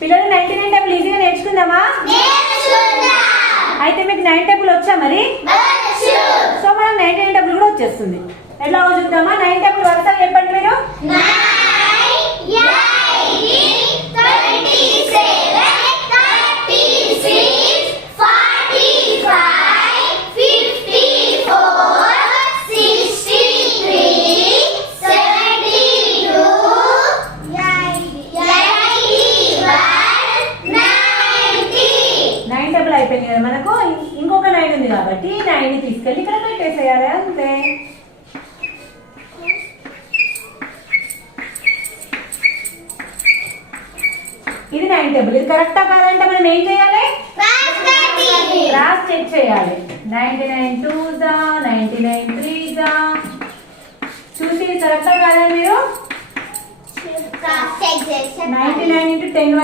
పిల్లలు 99 టేబుల్ ఈజీగా నేర్చుకుందామా? అయితే మీకు 9 టేబుల్ వచ్చా మరి? సో మనం 99 టేబుల్ కూడా వచ్చేస్తుంది. ఎట్లా చూద్దామా? 9 టేబుల్ వరుసగా చెప్పండి మీరు. 9 టేబుల్ అయిపోయింది కదా మనకు. ఇంకొక 9 ఉంది కాబట్టి 9 ని తీసుకెళ్ళి ఇక్కడ పెట్టేసేయాలి అంతే. ఇది 9 టేబుల్. ఇది కరెక్టా కాదంటే మనం ఏం చేయాలి? క్రాస్ చెక్ చేయాలి. 99 2s 99 3s చూసి కరెక్టా కాదా మీరు? 99 into 10